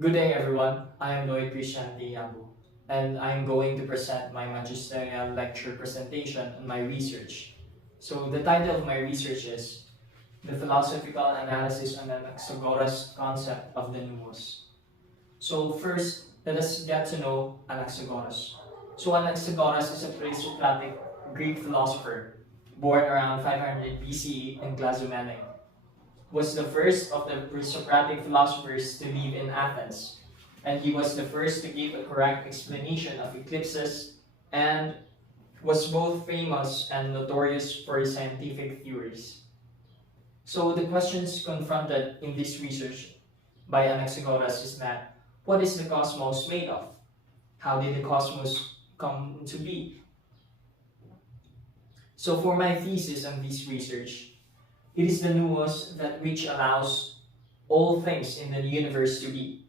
Good day everyone, I am Lloyd Christian Diabu and I am going to present my magisterial lecture presentation on my research. So the title of my research is The Philosophical Analysis on Anaxagoras Concept of the Nous. So first, let us get to know Anaxagoras. So Anaxagoras is a pre-Socratic Greek philosopher born around 500 BCE in Clazomene. Was the first of the pre-Socratic philosophers to live in Athens, and he was the first to give a correct explanation of eclipses and was both famous and notorious for his scientific theories. So the questions confronted in this research by Anaxagoras is that, what is the cosmos made of? How did the cosmos come to be? So for my thesis on this research, it is the nous that which allows all things in the universe to be.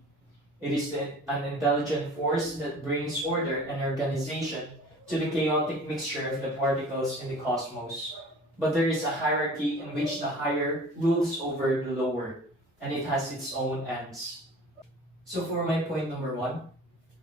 It is an intelligent force that brings order and organization to the chaotic mixture of the particles in the cosmos. But there is a hierarchy in which the higher rules over the lower, and it has its own ends. So for my point number one,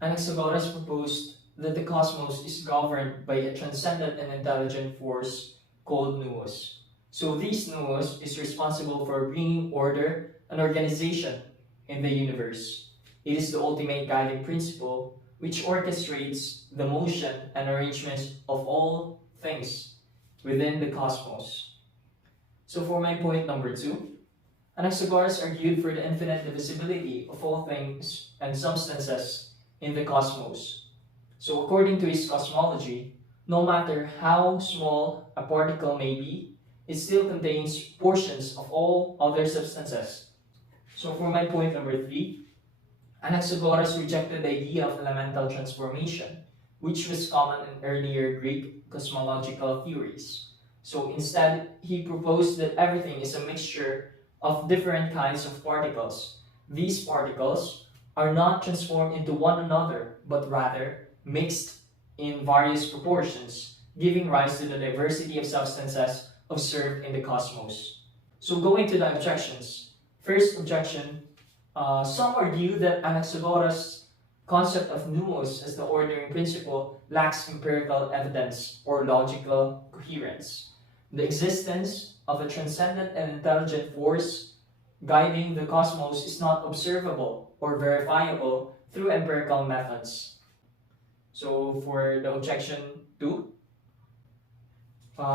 Anaxagoras proposed that the cosmos is governed by a transcendent and intelligent force called nous. So this nous is responsible for bringing order and organization in the universe. It is the ultimate guiding principle which orchestrates the motion and arrangements of all things within the cosmos. So for my point number two, Anaxagoras argued for the infinite divisibility of all things and substances in the cosmos. So according to his cosmology, no matter how small a particle may be, it still contains portions of all other substances. So for my point number three, Anaxagoras rejected the idea of elemental transformation, which was common in earlier Greek cosmological theories. So instead, he proposed that everything is a mixture of different kinds of particles. These particles are not transformed into one another, but rather mixed in various proportions, giving rise to the diversity of substances observed in the cosmos. So going to the objections. First objection, some argue that Anaxagoras' concept of nous as the ordering principle lacks empirical evidence or logical coherence. The existence of a transcendent and intelligent force guiding the cosmos is not observable or verifiable through empirical methods. So for the objection 2,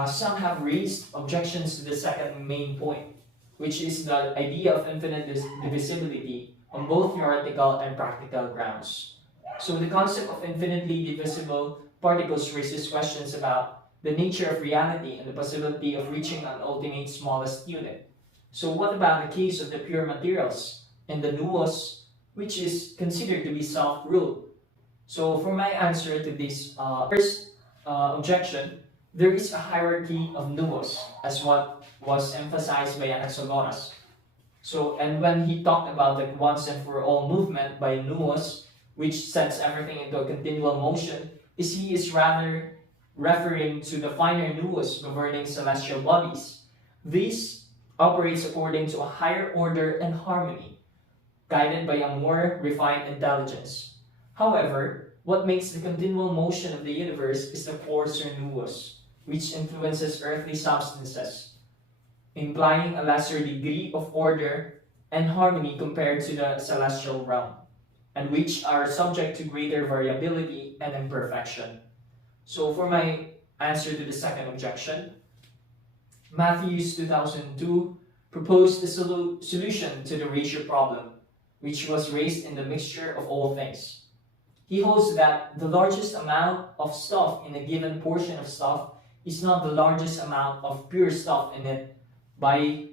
some have raised objections to the second main point, which is the idea of infinite divisibility on both theoretical and practical grounds. So the concept of infinitely divisible particles raises questions about the nature of reality and the possibility of reaching an ultimate smallest unit. So what about the case of the pure materials and the nous, which is considered to be self-ruled? So for my answer to this first objection, there is a hierarchy of nous, as what was emphasized by Anaxagoras. So, and when he talked about the once and for all movement by nous, which sets everything into a continual motion, he is rather referring to the finer nous governing celestial bodies. This operates according to a higher order and harmony, guided by a more refined intelligence. However, what makes the continual motion of the universe is the coarser nous, which influences earthly substances, implying a lesser degree of order and harmony compared to the celestial realm, and which are subject to greater variability and imperfection. So for my answer to the second objection, Matthews 2002 proposed a solution to the ratio problem, which was raised in the mixture of all things. He holds that the largest amount of stuff in a given portion of stuff is not the largest amount of pure stuff in it by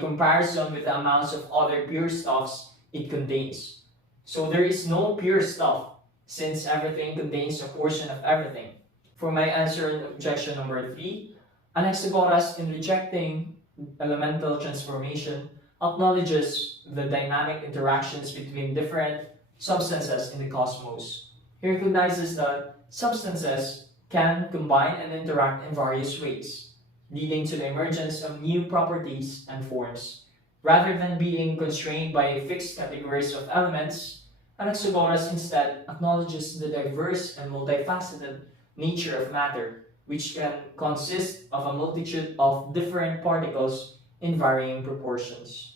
comparison with the amounts of other pure stuffs it contains. So there is no pure stuff since everything contains a portion of everything. For my answer in objection number 3, Anaxagoras, in rejecting elemental transformation, acknowledges the dynamic interactions between different substances in the cosmos. He recognizes that substances can combine and interact in various ways, leading to the emergence of new properties and forms. Rather than being constrained by fixed categories of elements, Anaxagoras instead acknowledges the diverse and multifaceted nature of matter, which can consist of a multitude of different particles in varying proportions.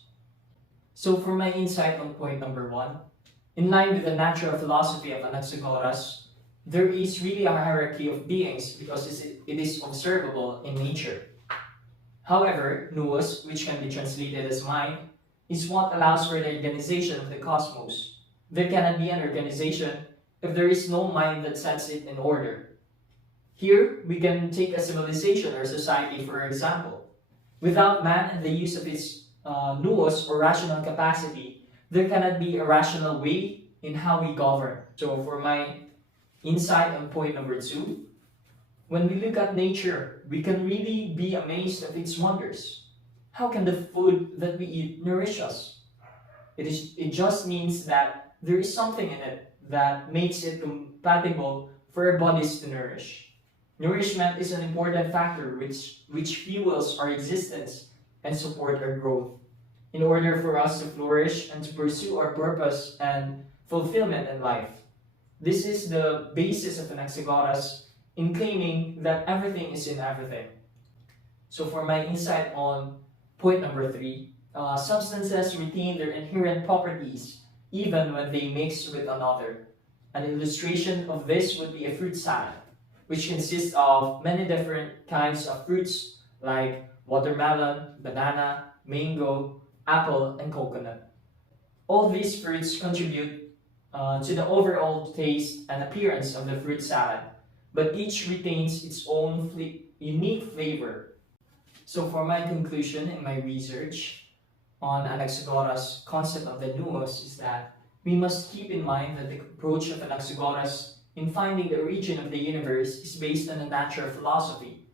So for my insight on point number 1, in line with the natural philosophy of Anaxagoras, there is really a hierarchy of beings because it is observable in nature. However, nous, which can be translated as mind, is what allows for the organization of the cosmos. There cannot be an organization if there is no mind that sets it in order. Here, we can take a civilization or society for example. Without man and the use of its nous or rational capacity, there cannot be a rational way in how we govern. So for my insight on point number 2, when we look at nature, we can really be amazed at its wonders. How can the food that we eat nourish us? It just means that there is something in it that makes it compatible for our bodies to nourish. Nourishment is an important factor which fuels our existence and support our growth. In order for us to flourish and to pursue our purpose and fulfillment in life. This is the basis of Anaxagoras in claiming that everything is in everything. So for my insight on point number 3, substances retain their inherent properties even when they mix with another. An illustration of this would be a fruit salad, which consists of many different kinds of fruits like watermelon, banana, mango, apple, and coconut. All these fruits contribute to the overall taste and appearance of the fruit salad, but each retains its own unique flavor. So for my conclusion in my research on Anaxagoras' concept of the nous is that we must keep in mind that the approach of Anaxagoras in finding the origin of the universe is based on a natural philosophy,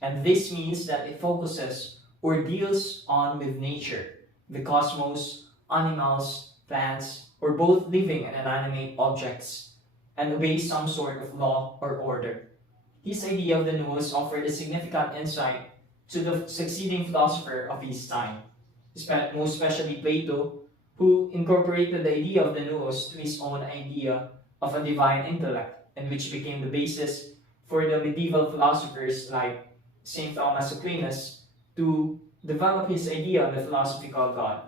and this means that it focuses or deals on with nature, the cosmos, animals, plants, or both living and inanimate objects, and obeys some sort of law or order. His idea of the nous offered a significant insight to the succeeding philosopher of his time, most especially Plato, who incorporated the idea of the nous to his own idea of a divine intellect, and which became the basis for the medieval philosophers like St. Thomas Aquinas to develop his idea of the philosophical God.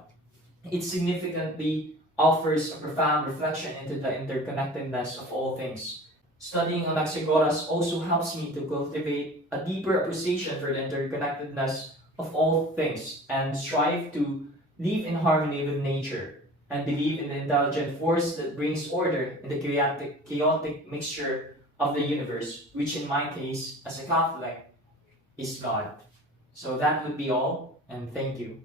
It significantly offers a profound reflection into the interconnectedness of all things. Studying Anaxagoras also helps me to cultivate a deeper appreciation for the interconnectedness of all things and strive to live in harmony with nature and believe in the intelligent force that brings order in the chaotic mixture of the universe, which in my case, as a Catholic, is God. So that would be all, and thank you.